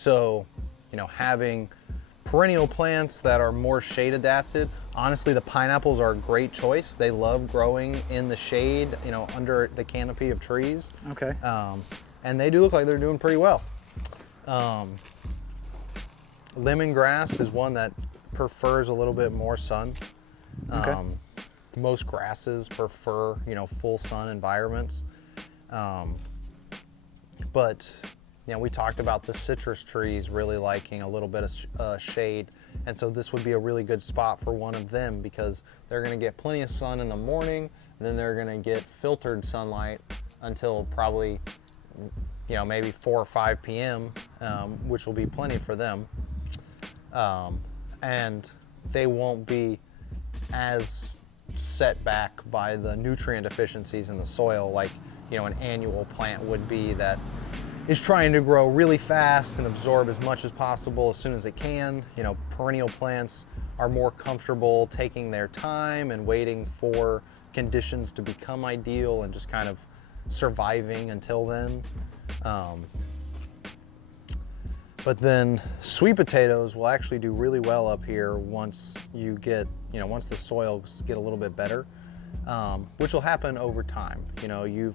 So, you know, having perennial plants that are more shade adapted. Honestly, the pineapples are a great choice. They love growing in the shade, you know, under the canopy of trees. Okay. And they do look like they're doing pretty well. Lemongrass is one that prefers a little bit more sun. Okay. Most grasses prefer, you know, full sun environments. But you know, we talked about the citrus trees really liking a little bit of shade, and so this would be a really good spot for one of them because they're going to get plenty of sun in the morning, and then they're going to get filtered sunlight until probably, you know, maybe 4 or 5 p.m., which will be plenty for them, and they won't be as set back by the nutrient deficiencies in the soil like, you know, an annual plant would be that is trying to grow really fast and absorb as much as possible as soon as it can. You know, perennial plants are more comfortable taking their time and waiting for conditions to become ideal and just kind of surviving until then. But then sweet potatoes will actually do really well up here once you get, you know, once the soils get a little bit better, which will happen over time. You know, you've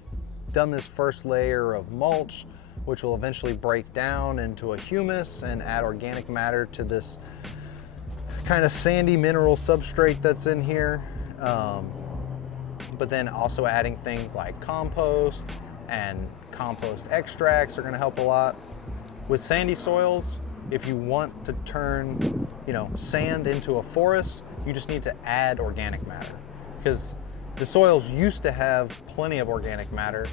done this first layer of mulch, which will eventually break down into a humus and add organic matter to this kind of sandy mineral substrate that's in here. But then also adding things like compost and compost extracts are going to help a lot. With sandy soils, if you want to turn, you know, sand into a forest, you just need to add organic matter, because the soils used to have plenty of organic matter.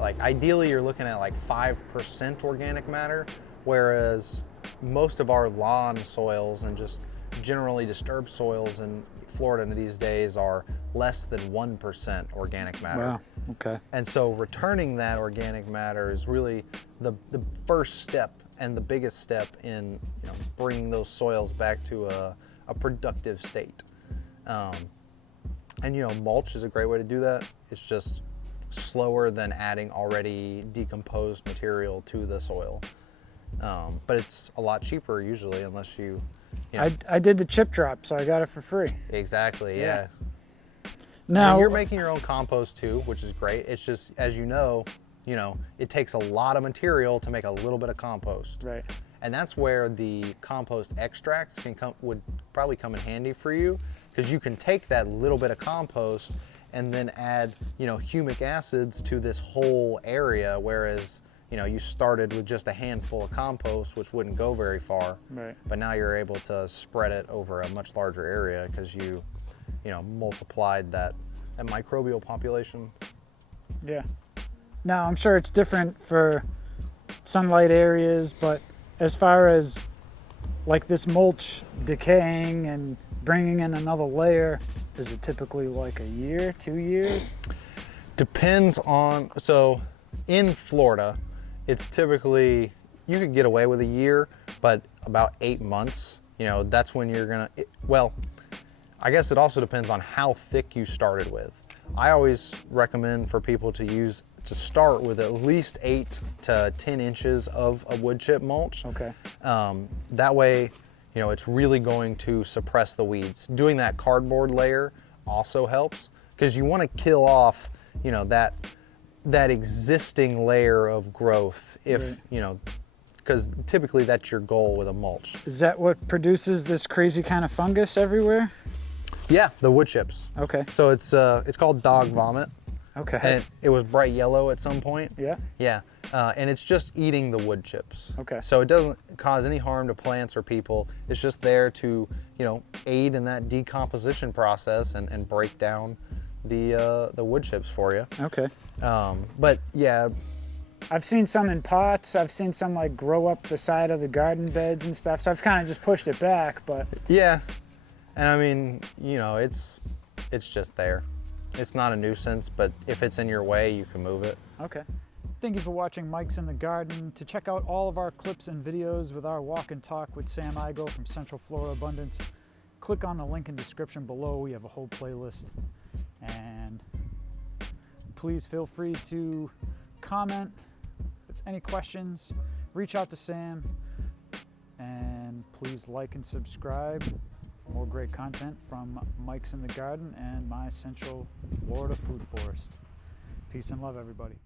Ideally you're looking at like 5% organic matter, whereas most of our lawn soils and just generally disturbed soils in Florida these days are less than 1% organic matter. Wow, okay. And so returning that organic matter is really the first step and the biggest step in, you know, bringing those soils back to a productive state. And you know, mulch is a great way to do that. It's just slower than adding already decomposed material to the soil. But it's a lot cheaper usually, unless you know. I did the chip drop, so I got it for free. Exactly, yeah. Now and you're making your own compost too, which is great. It's just, as you know, it takes a lot of material to make a little bit of compost. Right. And that's where the compost extracts would probably come in handy for you, because you can take that little bit of compost and then add, you know, humic acids to this whole area, whereas, you know, you started with just a handful of compost, which wouldn't go very far. Right. But now you're able to spread it over a much larger area because you know, multiplied that microbial population. Yeah. Now, I'm sure it's different for sunlight areas, but as far as like this mulch decaying and bringing in another layer, is it typically like a year, 2 years? Depends on, so in Florida, it's typically, you could get away with a year, but about 8 months, you know, that's when you're gonna, well, I guess it also depends on how thick you started with. I always recommend for people to start with at least 8 to 10 inches of a wood chip mulch. Okay. That way, you know, it's really going to suppress the weeds. Doing that cardboard layer also helps, because you want to kill off, you know, that existing layer of growth, if, right. You know, because typically that's your goal with a mulch. Is that what produces this crazy kind of fungus everywhere? Yeah, the wood chips. Okay. So it's called dog vomit. Okay. And it was bright yellow at some point. Yeah? Yeah, and it's just eating the wood chips. Okay. So it doesn't cause any harm to plants or people. It's just there to, you know, aid in that decomposition process and break down the wood chips for you. Okay. But yeah. I've seen some in pots. I've seen some like grow up the side of the garden beds and stuff. So I've kind of just pushed it back, but. Yeah, and I mean, you know, it's just there. It's not a nuisance, but if it's in your way, you can move it. Okay. Thank you for watching Mike's in the Garden. To check out all of our clips and videos with our walk and talk with Sam Igo from Central Florida Abundance, click on the link in description below. We have a whole playlist. And please feel free to comment with any questions. Reach out to Sam. And please like and subscribe for more great content from Mike's in the Garden and my Central Florida Food Forest. Peace and love, everybody.